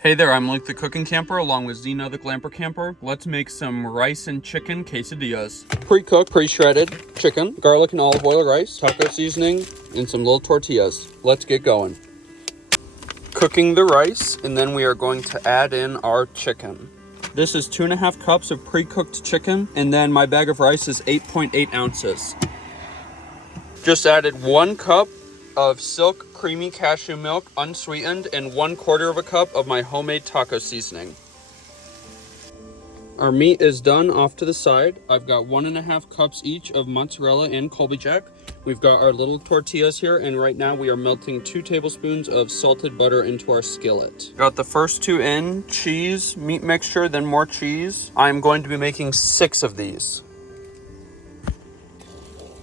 Hey there, I'm Luke the Cooking Camper along with Zena the Glamper Camper. Let's make some rice and chicken quesadillas. Pre-cooked, pre-shredded chicken, garlic and olive oil rice, taco seasoning, and some little tortillas. Let's get going. Cooking the rice, and then we are going to add in our chicken. This is 2.5 cups of pre-cooked chicken, and then my bag of rice is 8.8 ounces. Just added 1 cup of silk creamy cashew milk, unsweetened, and 1/4 cup of my homemade taco seasoning. Our meat is done off to the side. I've got 1.5 cups each of mozzarella and colby jack. We've got our little tortillas here, and right now we are melting 2 tablespoons of salted butter into our skillet. Got the first 2 in, cheese, meat mixture, then more cheese. I'm going to be making 6 of these.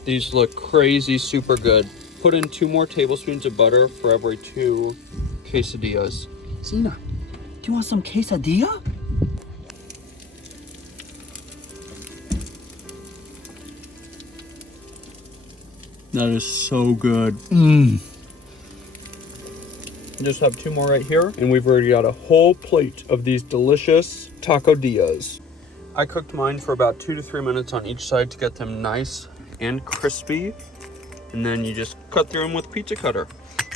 These look crazy super good. Put in 2 more tablespoons of butter for every 2 quesadillas. Zena, do you want some quesadilla? That is so good. Just have 2 more right here, and we've already got a whole plate of these delicious taco-dillas. I cooked mine for about 2 to 3 minutes on each side to get them nice and crispy. And then you just cut through them with a pizza cutter.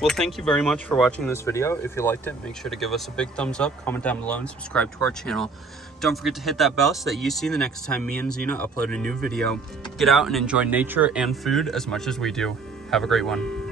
Well, thank you very much for watching this video. If you liked it, make sure to give us a big thumbs up, comment down below, and subscribe to our channel. Don't forget to hit that bell so that you see the next time me and Zena upload a new video. Get out and enjoy nature and food as much as we do. Have a great one.